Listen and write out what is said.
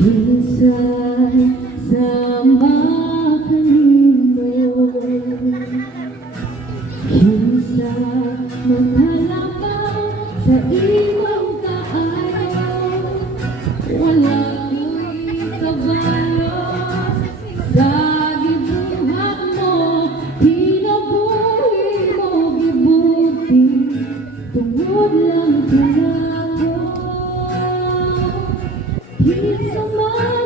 Minsan sama kanino, minsan magkalabaw sa imong kaayo. Wala ko'y kabalo sa gibuhat mo, kinabuhi mo gibuti, tungod lang kanako. He's so much